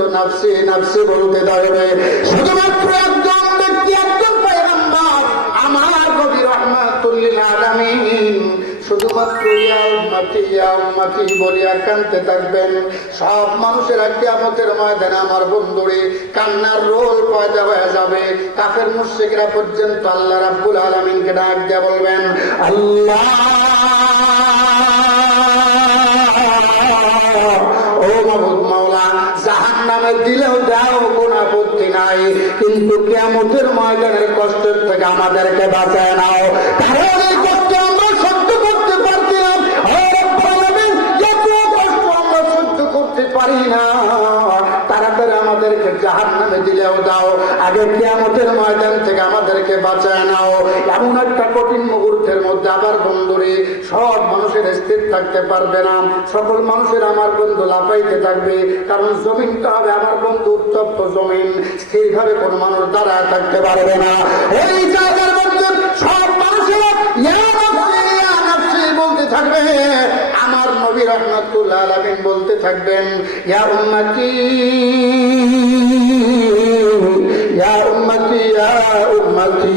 পর্যন্ত নাফসি নাফসি বলতে থাকবে। শুধুমাত্র একজন ব্যক্তি, একজন পয়গম্বর আমার নবী রাহমাতুল লিল আলামিন শুধুমাত্র ইয়া উম্মতি বলিয়া কাঁদতে থাকবেন। সব মানুষেরা কিয়ামতের ময়দানে আমার বন্ধুরে কান্নার রোল পয়দা হয়ে যাবে। কাফের মুশরিকরা পর্যন্ত আল্লাহ রাব্বুল আলামিনকে ডাক দিয়ে বলবেন, আল্লাহ ও মাবুদ মাওলা, জাহান্নামে দিলেও দাও, কোনো আপত্তি নাই, কিন্তু কিয়ামতের ময়দানের কষ্টের থেকে আমাদেরকে বাঁচায় নাও, কারণ এই কষ্ট আমরা সহ্য করতে পারছি না। এত কষ্ট আমরা সহ্য করতে পারি না, তাড়াতাড়ি আমাদেরকে জাহান্নামে দিলেও দাও, আগে কিয়ামতের ময়দান থেকে আমাদেরকে বাঁচায় নাও। এমন একটা কঠিন মুহূর্তের মধ্যে আবার বন্ধুরে সব মানুষের স্থির থাকতে পারবে না, সকল মানুষের আমার বন্ধু লাফাইতে থাকবে, কারণ জমিনটা হবে আমার বন্ধু উত্তপ্ত জমিন, স্থিরভাবে কোনো মানুষ দাঁড়ায় থাকতে পারবে না। ওই জায়গার মধ্যে সব মানুষেরা ইয়া নাফসি বলতে থাকবে, আমার নবী রাহমাতুল লিল আলামিন বলতে থাকবেন, ইয়া উম্মতি ইয়া উম্মতি ইয়া উম্মতি।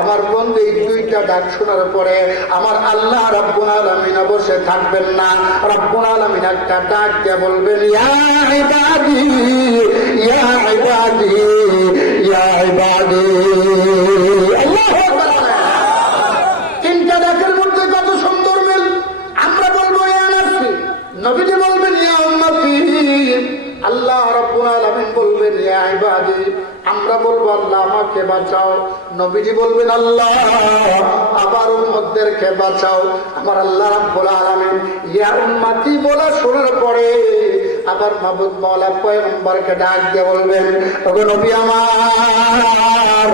আমার বন্ধু এই দুইটা ডাক শোনার পরে আমার আল্লাহ রাব্বুল আলামিন বসে থাকবেন না, রাব্বুল আলামিন একটা ডাক দিয়ে বলবেন, ইয়া ইবাদি ইয়া ইবাদি ইয়া ইবাদি। আল্লাহু আকবার। তিনটা ডাকের মধ্যে কত সুন্দর মিল। আমরা বলবো ইয়া নাফসি, নবীজি বলবেন ইয়া উম্মতি, আল্লাহ রাব্বুল আলামিন বলবেন ইয়া ইবাদি, আমরা বলবো আল্লাহ আমাকে বাঁচাও, নবীজি বলবেন আল্লাহ আবার উম্মতদেরকে বাঁচাও। আমার আল্লাহ রাব্বুল আলামিন ইয়া উম্মতি বলা শোনার পরে আবার মাবুদ মাওলা পয়গম্বরকে ডাক দিয়ে বলবেন, ওগো নবী আমার,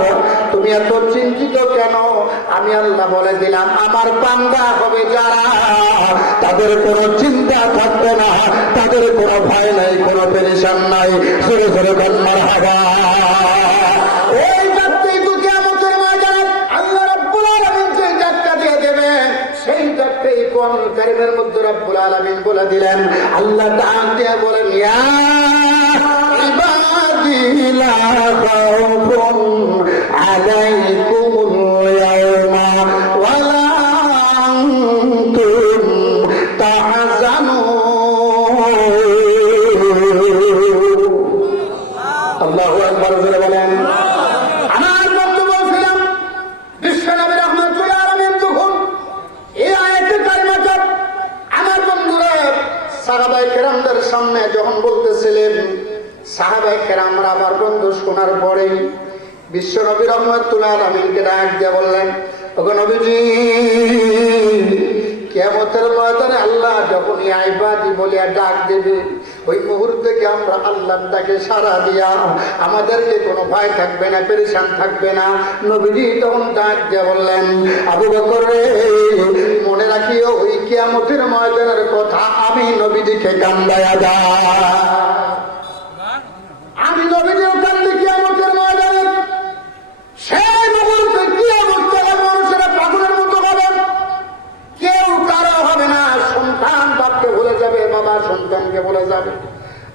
তুমি এত চিন্তিত কেন? আমি আল্লাহ বলে দিলাম আমার বান্দা হবে যারা, তাদের কোনো চিন্তা থাকবে না, তাদের কোনো ভয় নাই, কোনো পেরেশান নাই। সরে সরে কন্যার হাবা ওই ব্যক্তি তো কিয়ামতের ময়দানে আল্লাহ রাব্বুল আলামিন যে ডাকটা দিয়ে দেবেন, সেই ডাকটাই কোরআন কারীমের মধ্যে রাব্বুল আলামিন বলে দিলেন। আল্লাহ ডাক দিয়ে বলেন, ইয়া ইবাদি লা খাউফুন আলাইকুমুল ইয়াওমা ওয়া লা আনতুম তাহজানুন। আল্লাহু আকবার বলেন। আমার বক্তব্য বলছিলাম, বিশ্বনবী রাহমাতুল লিল আলামিন যখন এই আয়াতে কারিমাটা আমার বন্ধুরা সাহাবায়ে কেরামদের সামনে যখন বলতেছিলেন, সাহাবায়ে কেরামরা আমার বন্ধু শোনার পরেই বিশ্বনবী রাহমাতুল লিল আলামিনকে ডাক দিয়ে বললেন, ওগো নবীজি, কিয়ামতের ময়দানে আল্লাহ যখন ইয়া ইবাদি বলিয়া ডাক দেবে, ওই মুহূর্তে কি আমরা আল্লাহর ডাকে সাড়া দিয়া আমাদেরকে কোনো ভয় থাকবে না, পেরেশান থাকবে না। নবীজি তখন ডাক দিয়ে বললেন, আবু বকর রে, মনে রাখিও ওই কিয়ামতের ময়দানের কথা আমি নবীজিকে কান্দায়া যা, আমি নবীজিও কান্দি কিয়ামতের ময়দানে। সেই মুহূর্তে কিয়ামতের মানুষেরা পাগলের মতো হবে, কেউ কারো হবে না, সন্তান বাপকে ভুলে যাবে, বাবা সন্তানকে ভুলে যাবে।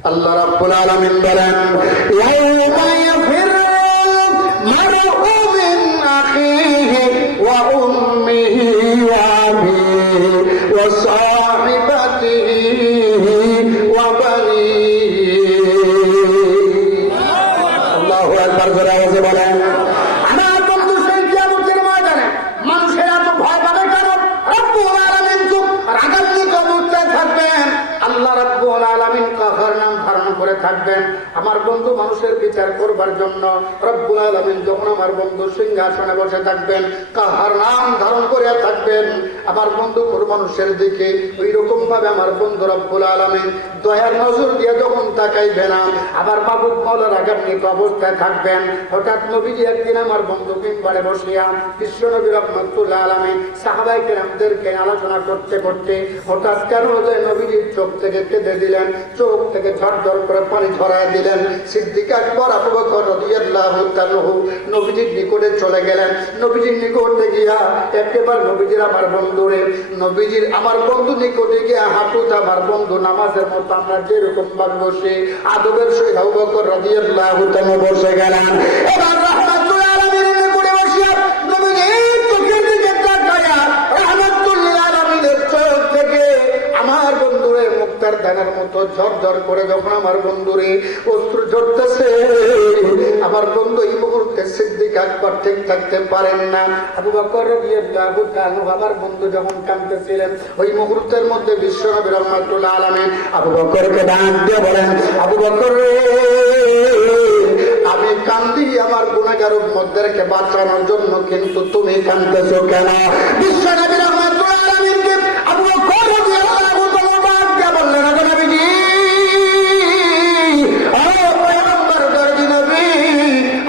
আল্লাহ রাব্বুল আলামিন বলেন, ইয়াউমা ইয়াফিরুল মারউ মিন আখিহি ওয়া উম্মিহি ওয়া আবিহি ওয়া সাহিবাতিহি ওয়া বানিহি। আল্লাহু আকবার জোরে আওয়াজে বলেন। আমার বন্ধু সেই কিয়ামতের ময়দানে মানুষের এত ভয় পাবে কেন? রাব্বুল আলামিন চুপ রাগান্বিত অবস্থায় থাকবেন, আল্লাহ রাব্বুল আলামিন কাহার নাম ধারণ করে থাকবেন। আমার বন্ধু মানুষের বিচার করবার জন্য রব্বুল আলামিন যখন আমার বন্ধু সিংহাসনে বসে থাকবেন, কাহার নাম ধারণ করে থাকবেন, আমার বন্ধু মানুষের দিকে ওই রকম ভাবে আমার বন্ধু রব্বুল আলামিন দয়ার নজর দিয়ে যখন তাকাইবে না, আবার মাবুদ মাওলা রাগান্বিত অবস্থায় থাকবেন। হঠাৎ নবীজি একদিন আমার বন্ধু মিম্বারে বসিয়া বিশ্বনবী রাহমাতুল লিল আলামিন সাহাবায়ে কেরামদেরকে আলোচনা করতে করতে হঠাৎ কেন যে নবীজির চোখ থেকে কেঁদে দিলেন, চোখ থেকে ঝরঝর করে পানি ঝরায় দিলেন। সিদ্দিক আকবর আবু বকর রাদিয়াল্লাহু তাআলা নবীজির নিকটে চলে গেলেন। নবীজির নিকটে গিয়া একেবারে নবীজির আমার বন্ধুরে, নবীজির আমার বন্ধু নিকটে গিয়া হাঁটুতে আমার বন্ধু নামাজের মতো আমরা যেরকম ভাবে বসে আদবের সহিত আবু বকর রাদিয়াল্লাহু তাআলা বসে গেলেন। এবার রাহমাতুল আলামিন নিকটে বসিয়া নবীজির চোখের দিকে তাকায়া রাহমাতুল আলামিনের চোখ থেকে আমার বন্ধুরে মুক্তার দানার মতো ঝরঝর করে যখন আমার বন্ধুরে অশ্রু ঝরতেছে, আমার বন্ধু এই মুহূর্তে সিদ্দিক আকবর ঠিক থাকতে পারেন না। আবু বকর রাদিয়াল্লাহু তাআলা আমার বন্ধু যখন কাঁদতেছিলেন, ওই মুহূর্তের মধ্যে বিশ্বনবী রাহমাতুল্লাহ আলামিন আবু বকরকে ডাক দিয়ে বলেন, আবু বকর রে, আমি কান্দি আমার গুনাহগার উম্মতদেরকে বাঁচানোর জন্য, কিন্তু তুমি কাঁদতেছো কেন? বিশ্বনবী রাহমাতুল্লাহ আলামিনকে আবু বকর রাদিয়াল্লাহু তাআলা ডাক দিয়ে বললেন, নবীজি,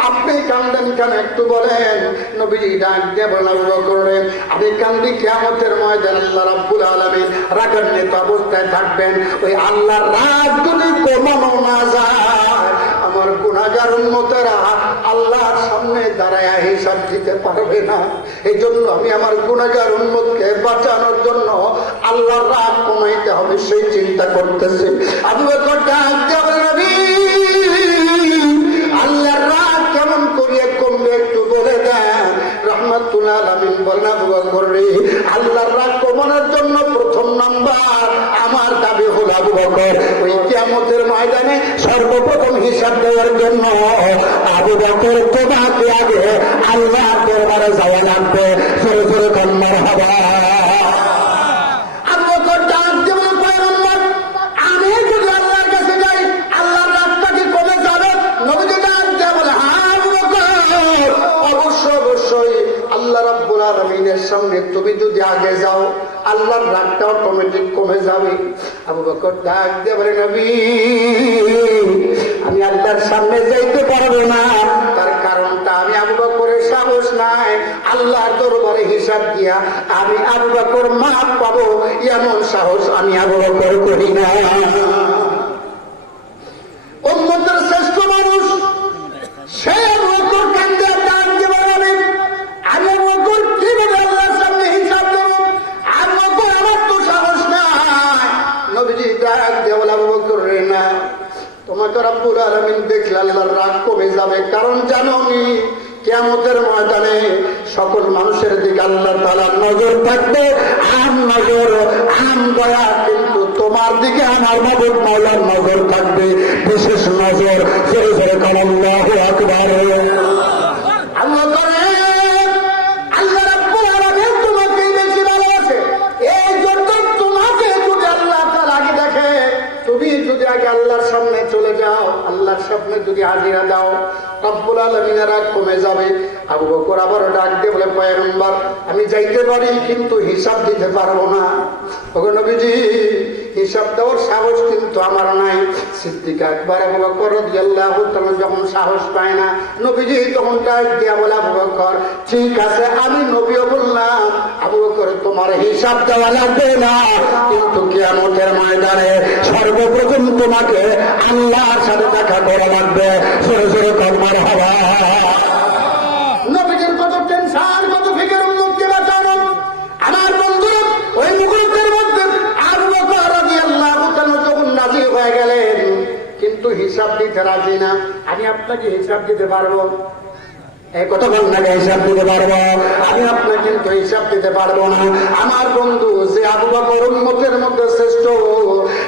আপনি কান্দেন কেন একটু বলেন? নবীজি ডাক দিয়ে বলেন, আবু বকর রে, আমি কান্দি কিয়ামতের ময়দানে আল্লাহ রাব্বুল আলামিন রাগান্বিত অবস্থায় থাকবেন। ওই আল্লাহর রাগ যদি কমানো না যায়, আমার গুনাহগার উম্মতেরা আল্লাহর সামনে দাঁড়ায় হিসাব দিতে পারবে না। এই জন্য আমি আমার গুনাহগার উম্মতকে বাঁচানোর জন্য আল্লাহর রাগ কমাইতে হবে, সেই চিন্তা করতেছি। আবু বকর ডাক দিয়ে বলেন, নবী, আল্লাহর রাগ কেমন করিয়া কমবে একটু বলে দেন। রাহমাতুল্লাহ আলামিন বলেন, আবু বকর রে, আল্লাহর রাগ কমানোর জন্য প্রথম নাম্বার আমার দাবি হলো, আবু বকর, ওই কিয়ামতের ময়দানে সর্বপ্রথম হিসাব দেওয়ার জন্য আবু বকর তোমাকে আগে আল্লাহর দরবারে যাওয়া লাগবে। ছোট ছোট কন্যার হবা। আবু বকর ডাক দিয়ে বলেন, পয়গম্বর, আমি যদি আল্লাহর কাছে যাই আল্লাহর রাগটা কি কমে যাবে? নবীজি ডাক দিয়ে বলে, হ্যাঁ আবু বকর, অবশ্যই অবশ্যই আল্লাহ রাব্বুল আলামিনের সামনে তুমি যদি আগে যাও আল্লাহর রাগটা অটোমেটিক কমে যাবে। আবু বকর ডাক দিয়ে বলে, নবী, আমি আল্লাহর সামনে যাইতে পারবো না। তার কারণটা, আমি আবু বকরের সাহস নাই আল্লাহর দরবারে হিসাব দিয়া আমি আবু বকর মাফ পাবো, এমন সাহস আমি আবু বকর করি না। উম্মতের শ্রেষ্ঠ মানুষ সে আবু বকর কান্দে ডাক দিয়ে বলে, আমি আবু বকর কিভাবে আল্লাহর সামনে হিসাব দেব? আবু বকর, আমার তো সাহস নাই। নবীজি ডাক দিয়ে বলে, আবু বকর রে, না, তোমাকে রব্বুল আলামিন দেখলে আল্লাহর রাগ কমে যাবে। কারণ জানো নি, কিয়ামতের ময়দানে সকল মানুষের দিকে আল্লাহ তাআলার নজর থাকবে, আম নজর, আম দয়া, কিন্তু তোমার দিকে আমার মাবুদ মাওলার নজর থাকবে, বিশেষ নজর। জোরে জোরে কাল আল্লাহু আকবার। আল্লাহ করে আল্লাহ রাব্বুল আলামিন তোমাকে বেশি ভালোবাসে। এই জন্য তোমাকে যদি আল্লাহ তাআলা আগে দেখে, তুমি যদি আগে আল্লাহর সামনে চলে যাও, আল্লাহর সামনে যদি হাজিরা দাও, রব্বুল আলামিনের রাগ কমে যাবে। আবু বকর আবার ডাক দিয়ে বলে, পয়গম্বর, আমি যাইতে পারি কিন্তু হিসাব দিতে পারবো না। ওগো নবীজি, হিসাব দেওয়ার সাহস কিন্তু আমার নাই। সিদ্দিক আকবর আবু বকর রাদিয়াল্লাহু তাআলা যখন সাহস পায় না, নবীজি তখন ডাক দিয়া বলে, আবু বকর, ঠিক আছে, আমি নবীও বললাম, আবু বকর, তোমার হিসাব দেওয়া লাগবে না, কিন্তু কিয়ামতের ময়দানে সর্বপ্রথম তোমাকে আল্লাহর সাথে দেখা করা লাগবে। সরে সরে কর্মার হওয়া। নবীজির কত টেনশন, কত ফিকির উম্মতকে বাঁচানো। আমার বন্ধুরা, ওই মুহূর্তের মধ্যে আবু বকর রাদিয়াল্লাহু তাআলা যখন রাজি হয়ে গেলেন, কিন্তু হিসাব দিতে রাজি না। আমি আপনাকে হিসাব দিতে পারবো, এই কথা বল না, হিসাব দিতে পারবো আমি, আপনাকে কিন্তু হিসাব দিতে পারবো না। আমার বন্ধু যে আবু বকর উম্মতের মধ্যে শ্রেষ্ঠ,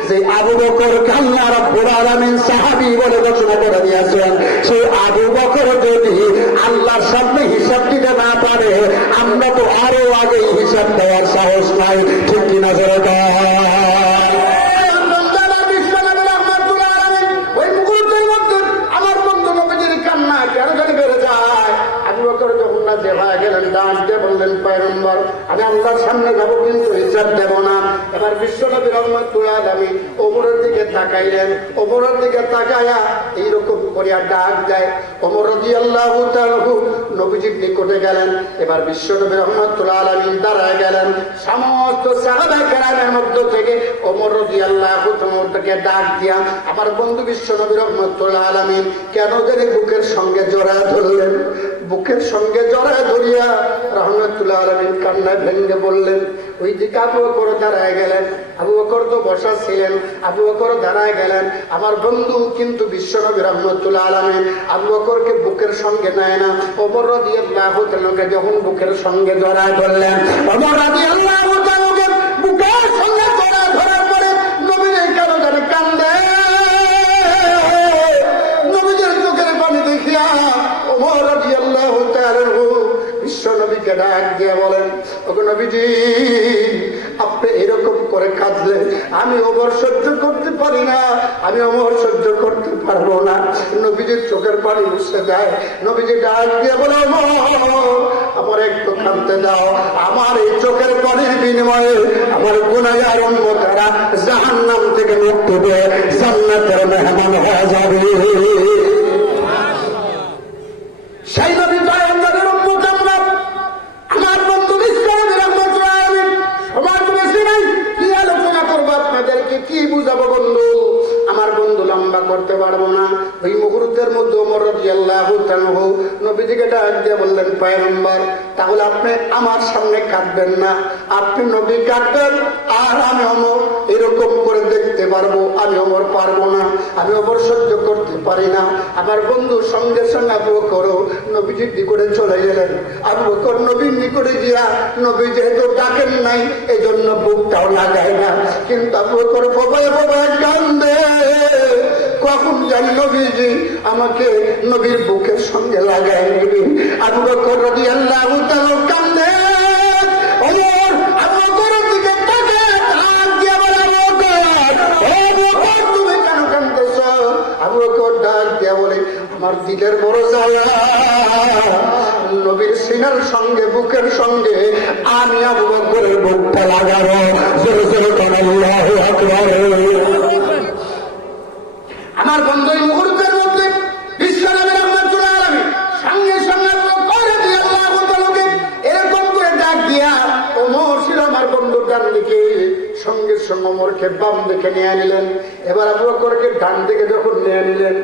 যে আবু বকরকে আল্লাহ রাব্বুল আলামিন সাহাবী বলে ঘোষণা করে দিয়েছেন, সেই আবু বকর যদি আল্লাহর সামনে হিসাব দিতে না পারে, আমরা তো আরো আগে হিসাব দেওয়ার সাহস নাই। ঠিক কিনা জোরে আমি আল্লাহর সামনে যাবো কিন্তু হিসাব দেব না। এবার বিশ্বনবী রাহমাতুল্লাহ আলাইহি ওমরের দিকে তাকাইলেন, ওমরের দিকে তাকায়া এইরকম করিয়া ডাক দেয়। ওমর রাদিয়াল্লাহু তাআলা নবীজির নিকটে গেলেন। এবার বিশ্বনবী রাহমাতুল্লাহ আলাইহি দাঁড়ায় গেলেন। সমস্ত সাহাবা কেরামের মধ্য থেকে ওমর রাদিয়াল্লাহু তাআলাকে ডাক দিয়া, আমার বন্ধু বিশ্বনবী রাহমাতুল্লাহ আলাইহি কেন জানি বুকের সঙ্গে জড়ায় ধরলেন। বুকের সঙ্গে জড়ায় ধরিয়া রাহমাতুল্লাহ আলাইহি কান্নায় ভেঙে বললেন। ওই দিকে আবু বকর দাঁড়ায় গেলেন। আবু বকর তো বসা ছিলেন, আবু বকর দাঁড়ায় গেলেন। আমার বন্ধু কিন্তু বিশ্বনবী রাহমাতুল্লাহ আলাইহি আবু বকরকে বুকের সঙ্গে নেয় না। ওমর রাদিয়াল্লাহু তাআলাকে যখন বুকের সঙ্গে জড়ায় ধরলেন, ওমর রাদিয়াল্লাহু তাআলাকে বুকের সঙ্গে জড়ায় ধরার পরে নবীজি কেন জানি কান্দে। নবীজির চোখের পানি দেখিয়া ওমর রাদিয়াল্লাহু তাআলা বিশ্বনবীকে ডাক দিয়ে বলেন, ওগো নবীজি, আপনি এরকম করে কাঁদলেন আমি ওমর সহ্য করতে পারি না, আমি ওমর সহ্য করতে পারবো না। নবীজির চোখের পানি মুছে দেয়। নবীজি ডাক দিয়ে বলে, আমার একটু কাঁদতে দাও, আমার এই চোখের পানির বিনিময়ে আমার গুনাহগার উম্মতেরা জাহান্নাম থেকে মুক্তি পেয়ে জান্নাতের মেহমান হয়ে যাবে। সেই নবী দয়ানদের উম্মত আমরা। আমার বন্ধু বিশ্বনবী রাহমাতুল্লাহ আলাইহি সমাজ বেশি নাই, কি আলোচনা করবো আপনাদেরকে, কি বুঝাবো বন্ধু। আমার বন্ধু লম্বা করতে পারবো না। ওই মুহূর্তের মধ্যে ওমর রাদিয়াল্লাহু তাআলা নবীজিকে ডাক দিয়ে বললেন, পয়গম্বর, তাহলে আপনি আমার সামনে কাঁদবেন না, আপনি নবী কাঁদবেন আর আমি ওমর এরকম করে দেখতে পারবো। আমি ওমর পারবো না, আমি ওমর সহ্য করতে পারি না। আমার বন্ধু সঙ্গে সঙ্গে আবু বকর নবীজির নিকটে চলে গেলেন। আবু বকর নবীর নিকটে গিয়া, নবী যেহেতু ডাকেন নাই এই জন্য বুকটাও লাগায় না, কিন্তু আবু বকর বাবায় বাবায় কান্দে। কখন জানি নবীজি আমাকে নবীর বুকের সঙ্গে লাগায় নেবে। আবু বকর রাদিয়াল্লাহু তাআলা কান্দে। ওমর আবু বকরের দিকে তাকিয়ে ডাক দিয়ে বলে, আবু বকর, তুমি কেন কাঁদতেছ? আবু বকর ডাক দিয়ে বলে, আমার দিলের বড় জ্বালা, নবীর সিনার সঙ্গে বুকের সঙ্গে আমি আবু বকরের বুকটা লাগাবো। জোরে জোরে বলেন আল্লাহু আকবার। আমার বন্ধু এই মুহূর্তের মধ্যে বিশ্বনবী রাহমাতুল্লাহ আলাইহি সঙ্গে সঙ্গে রাদিয়াল্লাহু তাআলাকে এরকম করে ডাক দিয়া, ওমর ছিল আমার বন্ধুর ডান দিকে, সঙ্গে সঙ্গে ওমরকে বাম দিকে নিয়ে নিলেন। এবার আবু বকরকে ডান দিকে যখন নিয়ে নিলেন,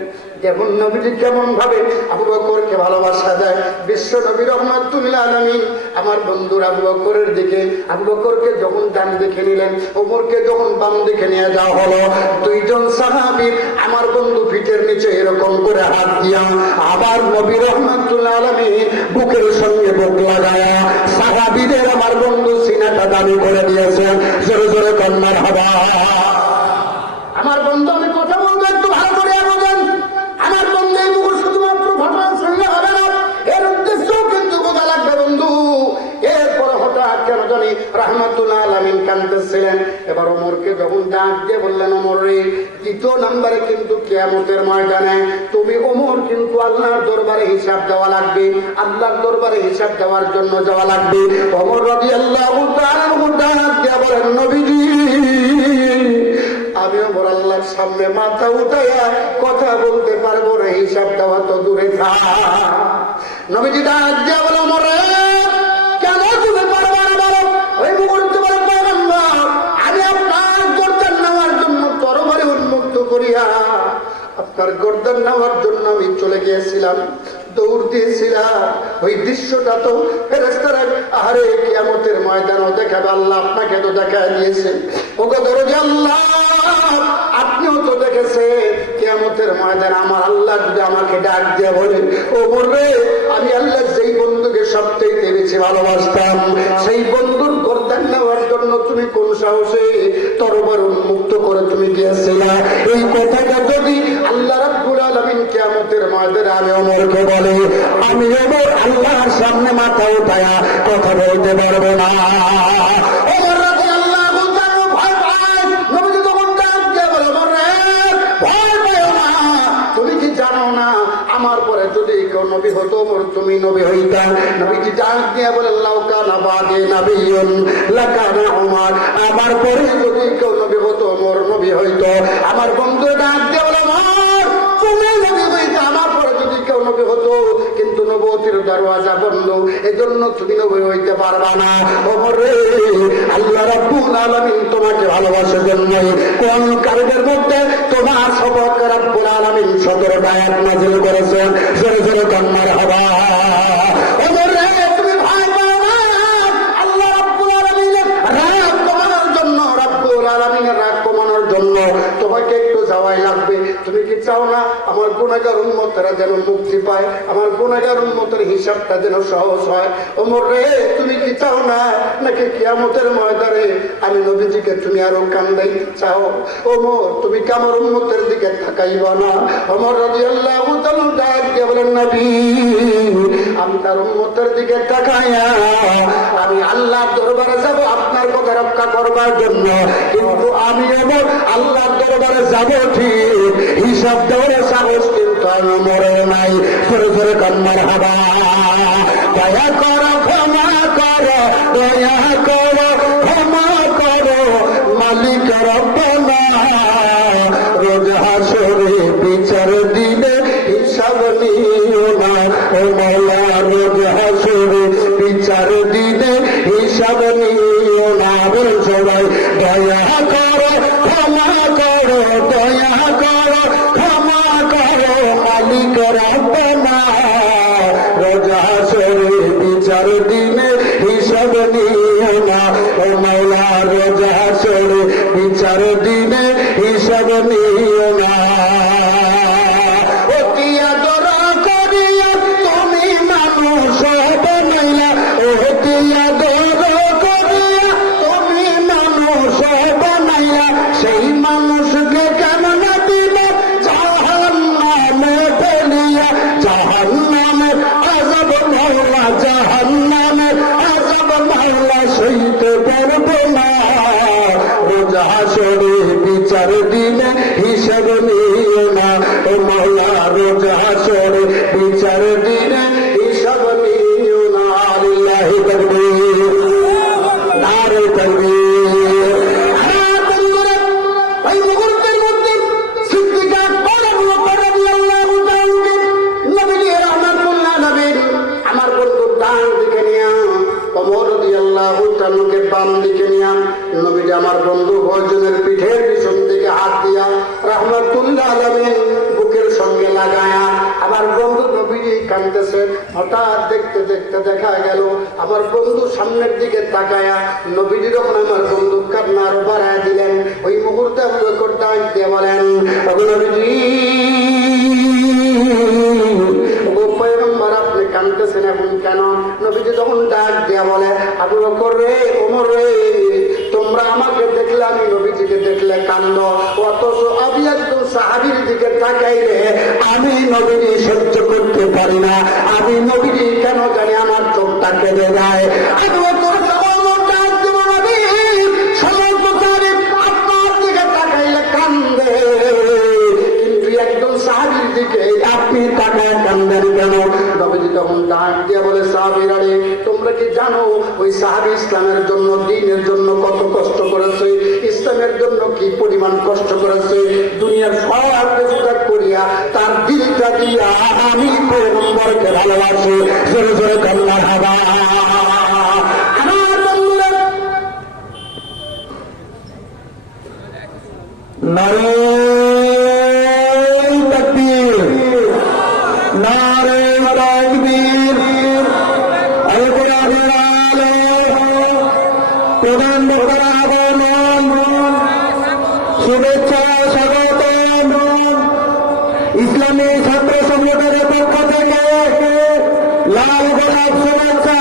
যেমন নবীজি কেমন ভাবে আবু বকরকে ভালোবাসা দেয়। বিশ্ব নবী রাহমাতুল্লাহ আলাইহি আমার বন্ধুর আবু বকরের দিকে, আবু বকরকে যখন ডান দিকে নিলেন, ওমরকে যখন বাম দিকে নিয়ে যাওয়া হলো, দুইজন সাহাবী আমার বন্ধু পিঠের নিচে এরকম করে হাত দিয়া আবার নবী রাহমাতুল্লাহ আলাইহি বুকের সঙ্গে বুক লাগায়া সাহাবীদের আমার বন্ধু সিনাটা দাবি করে দিয়েছেন। জোরে জোরে কন্যার হবা। আমার বন্ধু, আমি কথা বলবো, একটু ভালো করে বোঝেন। আমার বন্ধু এই মুহূর্তে শুধুমাত্র ঘটনা শুনলে হবে না, এর উদ্দেশ্য কিন্তু বোঝা লাগবে বন্ধু। এরপরে হঠাৎ কেন জানি রাহমাতুল্লাহ আলাইহি কাঁদতেছিলেন। এবার ওমরকে যখন ডাক দিয়ে বললেন, ওমর রে, দ্বিতীয় নম্বরে কিন্তু কিয়ামতের ময়দানে তুমি ওমর কিন্তু আল্লাহর দরবারে হিসাব দেওয়া লাগবে, আল্লাহর দরবারে হিসাব দেওয়ার জন্য যাওয়া লাগবে। ওমর রাদিয়াল্লাহু তাআলা ডাক দিয়ে বলেন, নবীজি, আমি ওমর আল্লাহর সামনে মাথা উঠাইয়া কথা বলতে পারবো না, হিসাব দেওয়া তো দূরে থাক। নবীজি ডাক দিয়া বলে, ওমর কেন তুমি পারবে না বলো? ওই মুহূর্তে বলে, পয়গম্বর, আমি আপনার গর্দান নেওয়ার জন্য তরবারি উন্মুক্ত করিয়া আপনার গর্দান নেওয়ার জন্য আমি চলে গিয়েছিলাম, দৌড় দিয়েছিলাম। ওই দৃশ্যটা তো ফেরেশতারা আরে কিয়ামতের ময়দানও দেখাবে, আল্লাহ আপনাকে তো দেখা দিয়েছেন। ওগো দরজা আল্লাহ, আপনিও তো দেখেছে কিয়ামতের ময়দানে আমার আল্লাহ যদি আমাকে ডাক দিয়ে বলে, ও বলবে আমি আল্লাহ যেই বন্ধুকে সবচেয়ে বেশি ভালোবাসতাম সেই বন্ধুর গর্দান নেওয়ার জন্য তুমি কোন সাহসে তরবার উন্মুক্ত করে তুমি গিয়েছিলে, এই কথাটা যদি আল্লাহ রাব্বুল আলামিন কিয়ামতের ময়দানে আমি ওমরকে বলে, আমি ওমর আল্লাহর সামনে মাথা উঠায়া কথা বলতে পারবো না। ওমর রাদিয়াল্লাহু তাআলা ভয় পায়। নবীজি তখন ডাক দিয়ে বলে, ওমর রে, ভয় পেও না, তুমি কি জানো না আমার পরে যদি কেউ নবী হতো তুমি নবী হইতা। নবীজি ডাক দিয়ে বলেন লাউ কানা বাদে নবিয়্যুন লাকানা উমর, আমার পরে যদি কেউ নবী হতো মোর নবী হইতো। আমার বন্ধু ডাক দিয়ে বলে তুমি নবী হইতা, আমার পরে যদি কেউ নবী হতো, কিন্তু নবুয়তের দরওয়াজা বন্ধ, এজন্য তুমি নবী হইতে পারবা না। ওমর রে, আল্লাহ রাব্বুল আলামিন তোমাকে ভালোবাসার জন্য কোন কারণের মধ্যে তোমার সম্পর্কে রাব্বুল আলামিন 17টা আয়াত নাযিল করেছেন। জোরে জোরে কান্নার হবা। ওমর রে, তুমি ভয় পাও না, আল্লাহ রাব্বুল আলামিনের রাগ কমানোর জন্য, রাব্বুল আলামিনের রাগ কমানোর জন্য তোমাকে একটু যাওয়াই লাগবে। তুমি কি চাও না আমার গুনাহগার উম্মতরা যেন মুক্তি পায়, আমার গুনাহগার উম্মতের হিসাবটা যেন সহজ হয়? ওমর রে, তুমি কি চাও না নাকি কিয়ামতের ময়দানে আমি নবীজিকে তুমি আরো কান্দাই চাও? ওমর, তুমি কি আমার উম্মতের দিকে তাকাইবা না? ওমর রাদিয়াল্লাহু তাআলা ডাক দিয়ে বলেন নবী, আমি তার উম্মতের দিকে তাকাইয়া আমি আল্লাহর দরবারে যাব আপনার কথা রক্ষা করবার জন্য, কিন্তু আমি ওমর আল্লাহর দরবারে যাব ঠিক, হিসাব দেওয়ার সাহস কিন্তু আমি মরে নাই। সরে সরে কান্নার হাবা। দয়া করো, ক্ষমা করো, দয়া করো, ক্ষমা করো মালিক রব্বানা, রোজ হাসরে বিচার দিনে হিসাব নিও না। ও মওলা, রোজ হাসরে বিচার দিনে হিসাব নিও না। বল সবাই, দয়া করো, ক্ষমা করো, দয়া করো, ক্ষমা করো মালিক রব্বানা, রোজ হাসরে বিচার দিনে হিসাব নিও না। ও মওলা, রোজ হাসরে বিচার দিনে হিসাব নিও না। ও কি আদর করিয়া তুমি মানুষ বানাইলা, ও কি আদর করিয়া তুমি মানুষ বানাইলা, সেই মানুষকে কেন না দিলে জাহান্নামে ফেলিয়া? জাহান্নামের আযাব মাওলা, জাহান্নামের আযাব মাওলা সইতে পারবো না। রোজ হাসরে বিচার দিনে হিসাব নিও না। ও মাওলা, রোজ হাসরে বিচার দিনে হিসাব নিও না। লিল্লাহি তাকবীর, নারে তাকবীর। ওই মুহূর্তের মধ্যে সিদ্দিক আকবর রাদিয়াল্লাহু তাআলা নবী রাহমাতুল্লাহ নবীর আমার বন্ধু ডান দিকে নিয়া, ওমর রাদিয়াল্লাহু তাআলাকে বাম দিকে নিয়া, নবী আমার বন্ধু বজনের পিঠের পিছন দিকে হাত দিয়া রাহমাতুল্লাহ আলামিন বুকের সঙ্গে লাগায়া আমার বন্ধু নবীজি কাঁদতেছে। হঠাৎ দেখতে দেখতে দেখা গেল আমার বন্ধু সামনের দিকে তাকায়া নবীজি যখন আমার বন্ধু কান্না আরো বাড়ায় দিলেন, ওই মুহূর্তে আবু বকর ডাক দিয়ে বলেন, ওগো নবীজি, ওগো পয়গম্বর, আপনি কাঁদতেছেন এখন কেন? নবীজি তখন ডাক দিয়া বলে, আবু বকর রে, ওমর রে, তোমরা আমাকে দেখলে, আমি নবীজিকে দেখলে কান্দ, অথচ আমি একজন সাহাবীর দিকে তাকাইলে আমি নবীজি সহ্য করতে পারি না। আমি নবীজি কেন জানি আমার চোখটা কেঁদে যায়। আবু বকর ডাক দিব, নবী, সমস্ত সাহাবী আপনার দিকে তাকাইলে কান্দে, কিন্তু একজন সাহাবীর দিকে আপনি তাকায় কান্দেন কেন? নবীজি তখন ডাক দিয়ে বলে, সাহাবীরা রে, তোমরা কি জানো ওই সাহাবী ইসলামের জন্য, দ্বীনের জন্য কত কষ্ট করেছে, ইসলামের জন্য কি পরিমাণ কষ্ট করেছে? দুনিয়ার সব কিছু ত্যাগ করিয়া তার দিলটা দিয়া আমি পয়গম্বরকে ভালোবাসি। জোরে জোরে কান্নার হাওয়া। আমার বন্ধুরা, নারে তাকবীর, নারে তাকবীর। প্রধান বক্তার আগমন, শুভেচ্ছা, স্বাগতম। ইসলামী ছাত্র সংগঠনের পক্ষ থেকে লাল গোলাপ শুভেচ্ছা।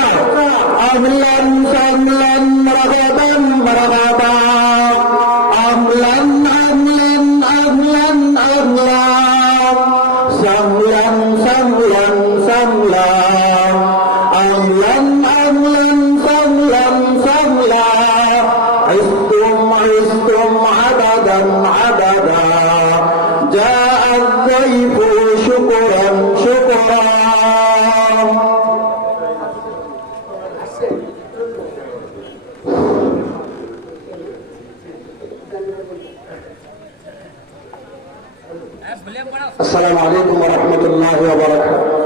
আমলান সামলান মারহাবান মারহাবা, আমলান আমলান আমলান আমলান, সামলান সামলান সামলান, আমলান আমলান সামলান সামলান, عشتم عشتم عددا عددا جاء الضيف شكرا شكرا السلام عليكم ورحمة الله وبركاته